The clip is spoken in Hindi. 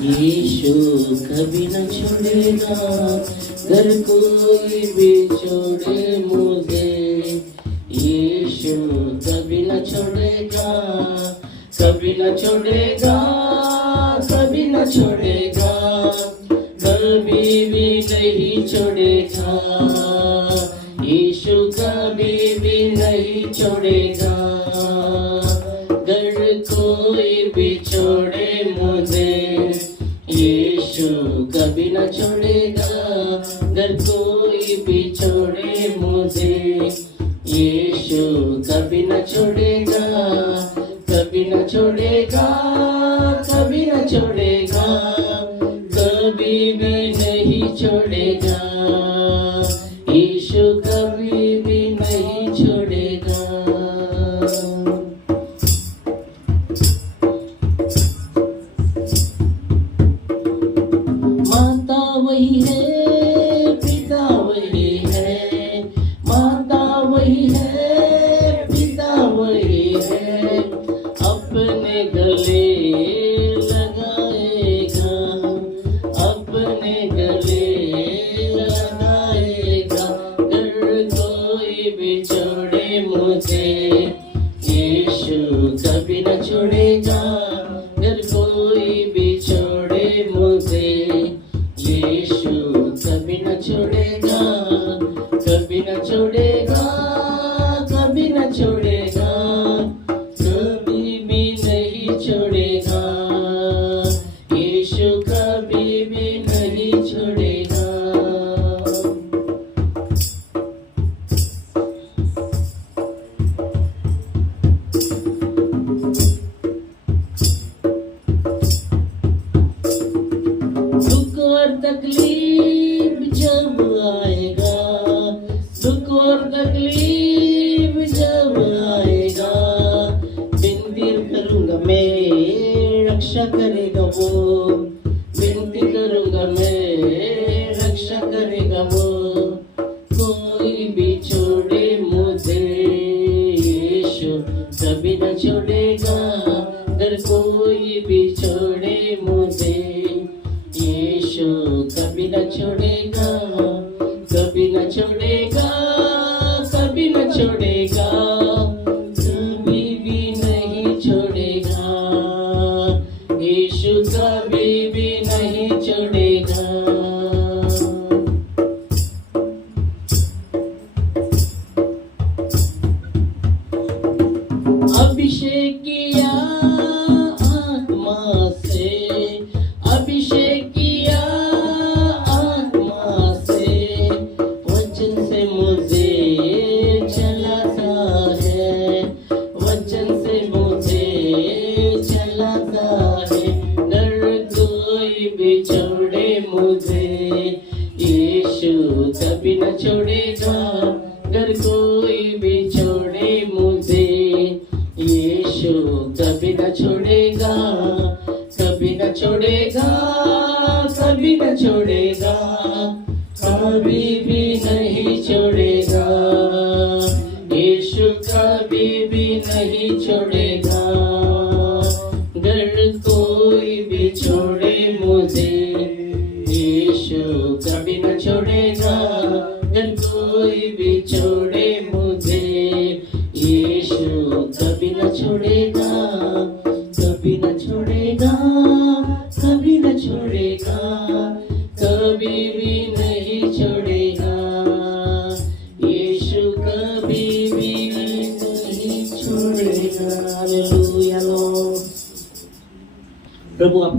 यीशु कभी न छोड़ेगा, घर कोई भी छोड़े मुझे। यीशु कभी न छोड़ेगा, कभी न छोड़ेगा, कभी न छोड़ेगा, कभी भी नहीं छोड़ेगा। यीशु कभी भी नहीं छोड़ेगा, घर कोई भी छोड़े मुझे। यीशु कभी न छोड़ेगा, घर कोई भी छोड़े मुझे। यीशु कभी न छोड़ेगा, कभी न छोड़ेगा, कभी न छोड़ेगा, कभी भी नहीं छोड़ेगा। यीशु कभी भी नहीं छोड़ेगा। माता वही है, पिता वही है, माता वही है, पिता वही है, अपने गले लगाएगा, अपने गले लगाएगा, घर कोई भी छोड़े मुझे। यीशु कभी न छोड़ेगा, घर कोई भी छोड़े मुझे। यीशु कभी न छोड़ेगा, कभी न छोड़ेगा, कभी न छोड़ेगा, कभी भी नहीं छोड़ेगा। यीशु कभी भी नहीं छोड़ेगा। दुख और तकलीफ जब आएगा, दुख और तकलीफ जब आएगा, विनती करूंगा मैं, रक्षा करेगा वो, विनती करूंगा मैं, रक्षा करेगा वो। कोई भी छोड़े मुझे, यीशु कभी न छोड़ेगा, अगर कोई भी छोड़े मुझे। यीशु कभी न छोड़ेगा, कभी न छोड़ेगा, कभी न छोड़ेगा, कभी भी नहीं छोड़ेगा। यीशु कभी भी नहीं छोड़ेगा। अभिषेक किया आत्मा से, अभिषेक किया आत्मा से, वचन से मुझे चलाता है, वचन से मुझे चलाता है। डर कोई भी छोड़े मुझे, यीशु कभी न छोड़ेगा, डर कोई भी छोड़े मुझे। यीशु कभी न छोड़ेगा, कभी न छोड़ेगा, कभी न छोड़ेगा, कभी भी नहीं छोड़ेगा। यीशु कभी भी नहीं छोड़ेगा, घर कोई भी छोड़े मुझे। यीशु कभी न छोड़ेगा, घर कोई भी छोड़े मुझे। यीशु कभी न छोड़ेगा, कभी न छोड़ेगा, कभी न छोड़ेगा, कभी भी नहीं छोड़ेगा। यीशु कभी भी नहीं छोड़ेगा। हालेलुया। प्रभु